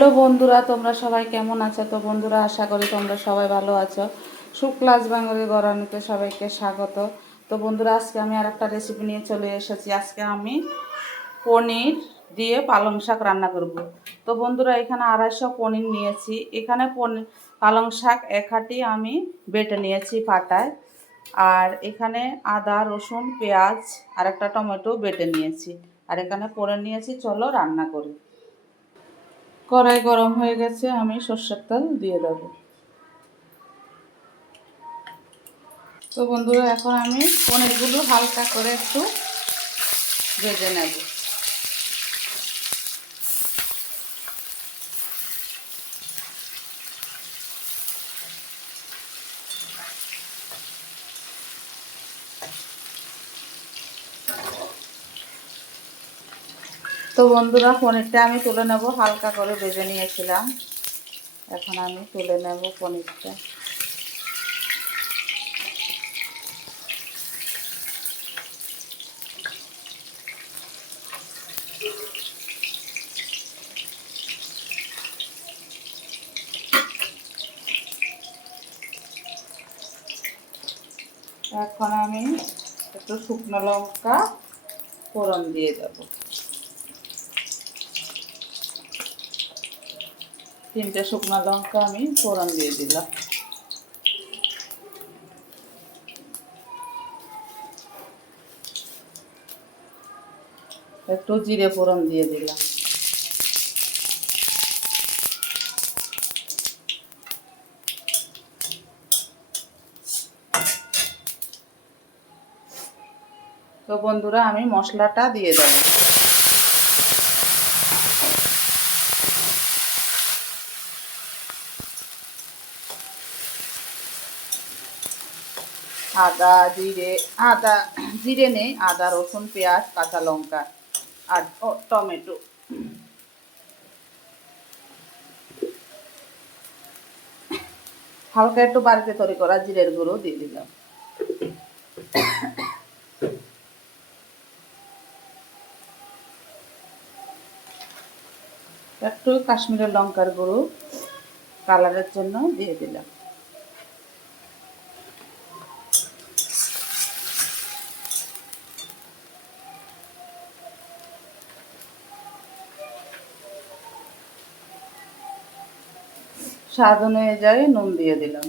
Hello বন্ধুরা, তোমরা সবাই কেমন আছো? তো বন্ধুরা, আশা করি তোমরা সবাই ভালো আছো। সুক্লাস বেঙ্গলি গরানিতে সবাইকে স্বাগত। তো বন্ধুরা, আজকে আমি আর একটা রেসিপি নিয়ে চলে এসেছি। আজকে আমি পনির দিয়ে পালং শাক রান্না করব। তো বন্ধুরা, এখানে আড়াইশো পনির নিয়েছি। এখানে পনির পালং শাক এক একাটি আমি বেটে নিয়েছি পাটায়। আর এখানে আদা, রসুন, পেঁয়াজ আর একটা টমেটো বেটে নিয়েছি। আর এখানে পনির নিয়েছি, চলো রান্না করি। কড়াই গরম হয়ে গেছে, আমি সর্ষের তেল দিয়ে দেবো। তো বন্ধুরা, এখন আমি পনিরগুলো হালকা করে একটু ভেজে নেব। তো বন্ধুরা, পনিরটা আমি তুলে নেব, হালকা করে ভেজে নিয়েছিলাম। এখন আমি তুলে নেব পনিরটা। এখন আমি একটু শুকনো লঙ্কা ফোড়ন দিয়ে দেবো। তিনটে শুকনো লঙ্কা আমি ফোড়ন দিয়ে দিলাম। একটু জিরে ফোড়ন দিয়ে দিলাম। তো বন্ধুরা, আমি মশলাটা দিয়ে দেবো। আদা, জিরে আদা, জিরে নেই, আদা, রসুন, পেঁয়াজ, কাঁচা লঙ্কা আর টমেটো। হালকা একটু বাড়িতে তৈরি করা জিরের গুঁড়ো দিয়ে দিলাম। একটু কাশ্মীরের লঙ্কার গুঁড়ো কালারের জন্য দিয়ে দিলাম। স্বাদ অনুযায়ী নুন দিয়ে দিলাম।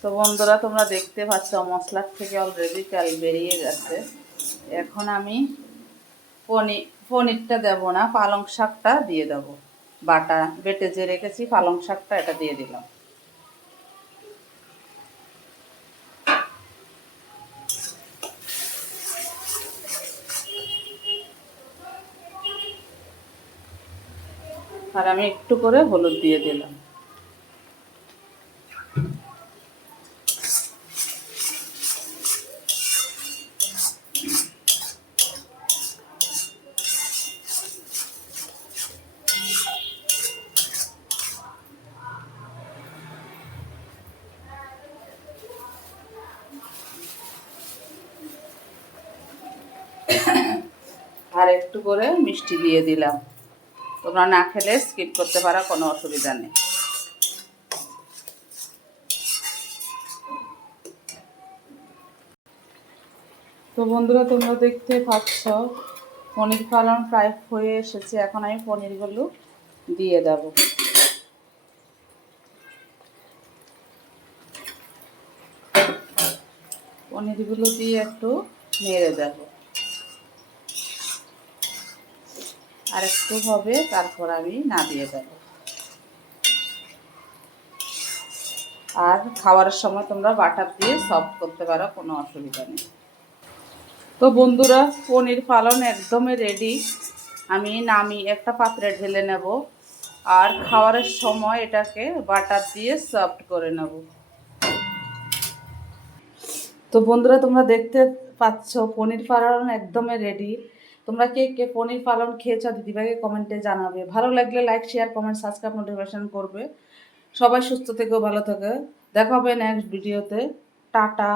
তো বন্ধুরা, তোমরা দেখতে পাচ্ছ, মশলার থেকে অলরেডি তেল বেরিয়ে গেছে। এখন আমি পনির পনিরটা দেব না, পালং শাকটা দিয়ে দেবো। বাটা বেটে যে রেখেছি পালং শাকটা এটা দিয়ে দিলাম। আর আমি একটু করে হলুদ দিয়ে দিলাম। একটু করে মিষ্টি দিয়ে দিলাম। তোমরা না খেলে স্কিপ করতে পারো, কোনো অসুবিধা নেই। তো বন্ধুরা, তোমরা দেখতে পাচ্ছ, পনির পালন প্রায় হয়ে এসেছে। এখন আমি পনিরগুলো দিয়ে দেব। পনিরগুলো দিয়ে একটু নেড়ে দেবো। আর একটু হবে, তারপর আমি না দিয়ে দেব। আর খাওয়ার সময় তোমরা বাটার দিয়ে সফট করতে পারো, কোনো অসুবিধা নেই। তো বন্ধুরা, পনির পালন একদমই রেডি আমি নামি একটা পাত্রে ঢেলে নেব আর খাওয়ারের সময় এটাকে বাটার দিয়ে সফট করে নেব। তো বন্ধুরা, তোমরা দেখতে পাচ্ছ, পনির পালন একদমই রেডি তোমরা কে কে পনির পালন খেয়েছ দিদিভাইকে কমেন্টে জানাবে। ভালো লাগলে like share comment subscribe notification করবে। সবাই সুস্থ থেকেও ভালো থাকে। দেখা হবে নেক্সট ভিডিওতে টাটা।